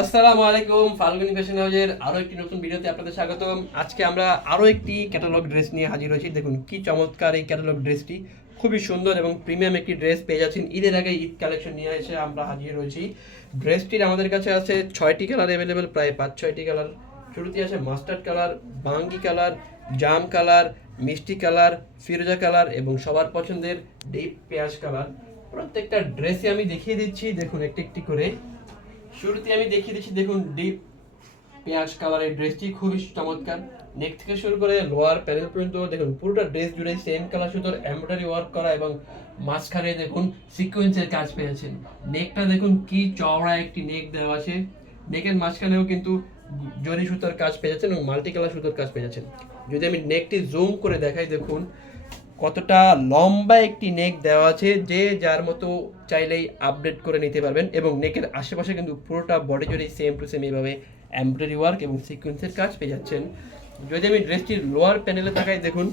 আসসালামু আলাইকুম, ফাল্গুনি ফ্যাশন হাউজের আরও একটি নতুন ভিডিওতে আপনাদের স্বাগতম। আজকে আমরা আরও একটি ক্যাটালগ ড্রেস নিয়ে হাজির হয়েছি। দেখুন কি চমৎকার এই ক্যাটালগ ড্রেসটি খুবই সুন্দর এবং প্রিমিয়াম একটি ড্রেস পেয়ে যাচ্ছেন। ঈদের আগে ঈদ কালেকশন নিয়ে এসে আমরা হাজির হয়েছি ড্রেসটির আমাদের কাছে আছে ছয়টি কালার অ্যাভেলেবেল প্রায় পাঁচ ছয়টি কালার শুরুতে আছে মাস্টার্ড কালার বাঙ্গি কালার জাম কালার মিষ্টি কালার ফিরোজা কালার এবং সবার পছন্দের ডিপ পেঁয়াজ কালার প্রত্যেকটা ড্রেসে আমি দেখিয়ে দিচ্ছি। দেখুন একটি একটি করে। শুরুতে আমি দেখিয়ে দিচ্ছি, দেখুন ডিপ পেঁয়াজ কালারের ড্রেসটি খুবই চমৎকার। নেক থেকে শুরু করে লোয়ার প্যানেল পর্যন্ত, দেখুন, পুরোটা ড্রেস জুড়ে সেম কালার সুতোর এমব্রয়ডারি ওয়ার্ক করা এবং মাঝখানে, দেখুন সিকোয়েন্সের কাজ পেয়েছেন। নেকটা দেখুন, কি চওড়া একটি নেক দেওয়া আছে। নেকের মাঝখানেও কিন্তু জরি সুতার কাজ পেয়ে যাচ্ছেন এবং মাল্টি কালার সুতোর কাজ পেয়ে যাচ্ছেন। যদি আমি নেকটি জুম করে দেখাই, দেখুন কতটা লম্বা একটি নেক দেওয়া আছে যে যার মতো চাইলেই আপডেট করে নিতে পারবেন এবং নেকের আশেপাশে কিন্তু পুরোটা বডি জুড়েই সেম টু সেম এইভাবে এমব্রয়ডারি ওয়ার্ক এবং সিকোয়েন্সের কাজ পেয়ে যাচ্ছেন। যদি আমি ড্রেসটির লোয়ার প্যানেলে তাকাই, দেখুন,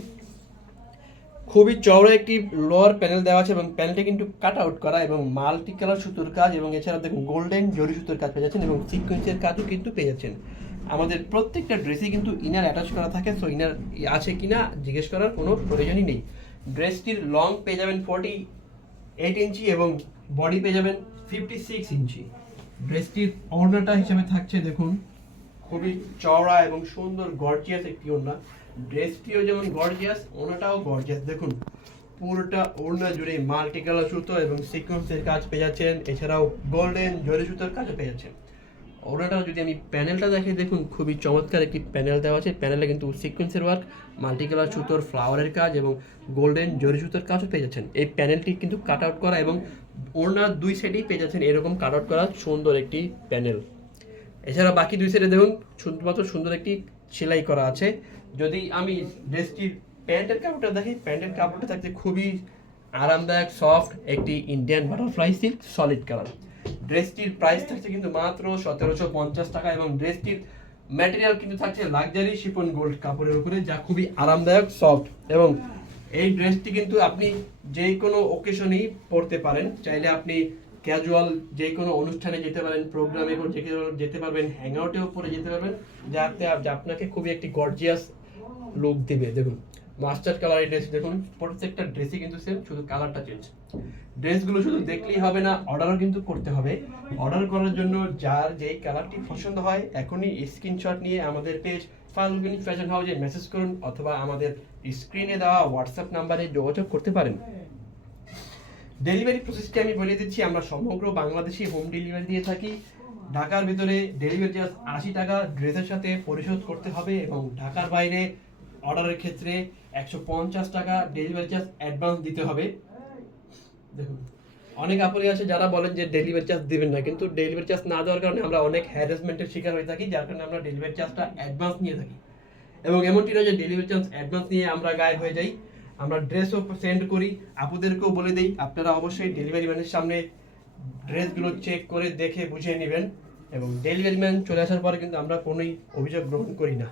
খুবই চওড়া একটি লোয়ার প্যানেল দেওয়া আছে এবং প্যানেলটা কিন্তু কাট আউট করা এবং মাল্টি কালার সুতোর কাজ এবং এছাড়া দেখুন গোল্ডেন জরি সুতোর কাজ পেয়ে যাচ্ছেন এবং সিকোয়েন্সের কাজও কিন্তু পেয়ে যাচ্ছেন। আমাদের প্রত্যেকটা ড্রেসই কিন্তু ইনার অ্যাটাচ করা থাকে সো ইনার আছে কিনা জিজ্ঞেস করার কোনো প্রয়োজনই নেই। ড্রেসটির লং পেয়ে যাবেন ফর্টি এইট ইঞ্চি এবং বডি পেয়ে যাবেন ফিফটি সিক্স ইঞ্চি। ড্রেসটির ওড়নাটা হিসেবে থাকছে, দেখুন। খুবই চওড়া এবং সুন্দর গর্জিয়াস একটি ওড়না। ড্রেসটিও যেমন গর্জিয়াস ওড়নাটাও গর্জিয়াস দেখুন, পুরোটা ওড়না জুড়ে মাল্টি কালার সুতো এবং সিকোয়েন্সের কাজ পেয়ে যাচ্ছেন। এছাড়াও গোল্ডেন জরি সুতোর কাজও পেয়ে যাচ্ছেন। ওড়নাটা যদি আমি প্যানেলটা দেখে দেখুন, খুবই চমৎকার একটি প্যানেল দেওয়া আছে। প্যানেলে কিন্তু সিকোয়েন্সের ওয়ার্ক মাল্টি কালার সুতোর ফ্লাওয়ারের কাজ এবং গোল্ডেন জরি সুতোর কাজও পেয়ে যাচ্ছেন। এই প্যানেলটি কিন্তু কাট আউট করা এবং ওড়নার দুই সাইডেই পেয়ে যাচ্ছেন এরকম কাট আউট করা সুন্দর একটি প্যানেল এছাড়া বাকি দুই সাইডে দেখুন, শুধুমাত্র সুন্দর একটি সেলাই করা আছে। যদি আমি ড্রেসটির প্যান্টের কাপড়টা দেখি প্যান্টের কাপড়টা থাকছে খুবই আরামদায়ক সফট একটি Indian butterfly silk solid colour ড্রেসটির price থাকছে কিন্তু মাত্র সতেরোশো পঞ্চাশ টাকা এবং ড্রেসটির ম্যাটেরিয়াল কিন্তু থাকছে লাক্সারি শিপন গোল্ড কাপড়ের উপরে, যা খুবই আরামদায়ক সফট এবং এই ড্রেসটি কিন্তু আপনি যে কোনো ওকেশনেই পরতে পারেন। চাইলে আপনি ক্যাজুয়াল যে কোনো অনুষ্ঠানে যেতে পারেন প্রোগ্রামে যেতে পারবেন হ্যাং আউটেও পরে যেতে পারবেন। যাতে আপনাকে খুবই একটি গর্জিয়াস লুক দেবে। দেখুন মাস্টার কালারের ড্রেস দেখুন, প্রত্যেকটা ড্রেসই কিন্তু সেম শুধু কালারটা চেঞ্জ ড্রেসগুলো শুধু দেখলেই হবে না অর্ডারও কিন্তু করতে হবে। অর্ডার করার জন্য যার যেই কালারটি পছন্দ হয়, এখনই স্ক্রিনশট নিয়ে আমাদের পেজ ফাল্গুনি ফ্যাশন হাউজে মেসেজ করুন, অথবা আমাদের স্ক্রিনে দেওয়া হোয়াটসঅ্যাপ নাম্বারে যোগাযোগ করতে পারেন। ডেলিভারি প্রসেসটি আমি বলে দিচ্ছি, আমরা সমগ্র বাংলাদেশে হোম ডেলিভারি দিয়ে থাকি। ঢাকার ভিতরে ডেলিভারি চার্জ আশি টাকা ড্রেসের সাথে পরিশোধ করতে হবে এবং ঢাকার বাইরে অর্ডারের ক্ষেত্রে একশো পঞ্চাশ টাকা ডেলিভারি চার্জ অ্যাডভান্স দিতে হবে। দেখুন, অনেক আপনি আছে যারা বলেন যে ডেলিভারি চার্জ দিবেন না, কিন্তু ডেলিভারি চার্জ না দেওয়ার কারণে আমরা অনেক হ্যারাসমেন্টের শিকার হয়ে থাকি, যার কারণে আমরা ডেলিভারি চার্জটা অ্যাডভান্স নিয়ে থাকি। এবং এমনটি নয় যে ডেলিভারি চার্জ অ্যাডভান্স নিয়ে আমরা গায়েব হয়ে যাই। আমরা ড্রেসও সেন্ড করি, আপুদেরকেও বলে দিই, আপনারা অবশ্যই ডেলিভারি ম্যানের সামনে ড্রেসগুলো চেক করে দেখে বুঝে নেবেন। এবং ডেলিভারি ম্যান চলে আসার পরে কিন্তু আমরা কোনোই অভিযোগ গ্রহণ করি না।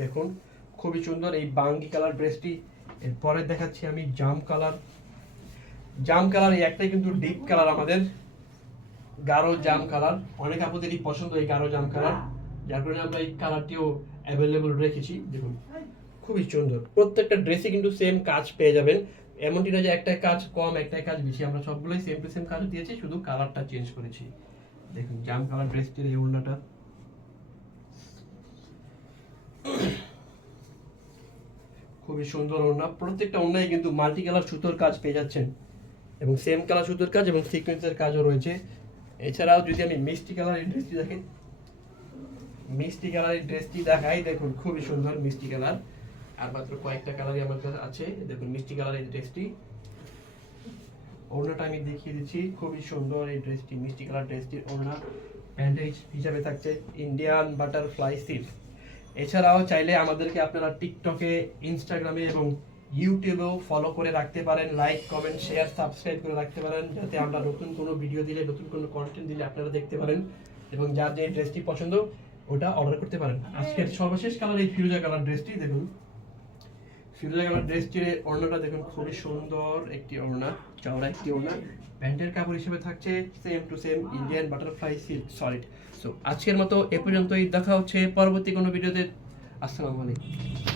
দেখুন খুবই সুন্দর, এই বাঙ্গি কালার ড্রেসটি। এরপরে দেখাচ্ছি আমি জাম কালার। জাম কালার এই একটাই কিন্তু ডিপ কালার আমাদের। গাঢ় জাম কালার। অনেক আপুদেরই পছন্দ এই গাঢ় জাম কালার। যার কারণে আমরা এই কালারটিও অ্যাভেলেবল রেখেছি। দেখুন, খুবই সুন্দর। প্রত্যেকটা ড্রেসে কিন্তু সেম কাজ পেয়ে যাবেন। এমনটি না যে একটা কাজ কম একটা কাজ বেশি। আমরা সবগুলোই সেম টু সেম কাজ দিয়েছি, শুধু কালারটা চেঞ্জ করেছি। দেখুন, জাম কালার ড্রেসটির এই ওড়নাটা। খুবই সুন্দর ওড়না। প্রত্যেকটা ওড়নায় কিন্তু মাল্টি কালার সুতোর কাজ পেয়ে যাচ্ছেন। এবং সেম কালার সুতোর কাজ এবং সিকোয়েন্সের কাজও রয়েছে। এছাড়াও যদি আমি মিষ্টি কালার এই ড্রেসটি দেখি মিষ্টি কালার এই ড্রেসটি দেখাই, দেখুন খুবই সুন্দর মিষ্টি কালার আর মাত্র কয়েকটা কালারই আমার কাছে আছে। দেখুন মিষ্টি কালার এই ড্রেসটি ওড়নাটা আমি দেখিয়ে দিচ্ছি, খুবই সুন্দর এই ড্রেসটি মিষ্টি কালার ড্রেসটির ওড়না। প্যান্টের হিসাবে থাকছে ইন্ডিয়ান বাটারফ্লাই সিল্ক এছাড়াও চাইলে আমাদেরকে আপনারা টিকটকে, ইনস্টাগ্রামে এবং ইউটিউবেও ফলো করে রাখতে পারেন লাইক কমেন্ট শেয়ার সাবস্ক্রাইব করে রাখতে পারেন, যাতে আমরা নতুন কোনো ভিডিও দিলে, নতুন কোনো কন্টেন্ট দিলে আপনারা দেখতে পারেন এবং যার যে ড্রেসটি পছন্দ, ওটা অর্ডার করতে পারেন। আজকের সর্বশেষ কালার এই ফিরোজা কালার ড্রেসটি দেখুন। দেখুন খুবই সুন্দর একটি চওড়া একটি প্যান্টের কাপড় হিসেবে থাকছে same to same Indian butterfly so আজকের মতো এ পর্যন্তই, দেখা হচ্ছে পরবর্তী কোনো ভিডিওতে। আসসালামু আলাইকুম।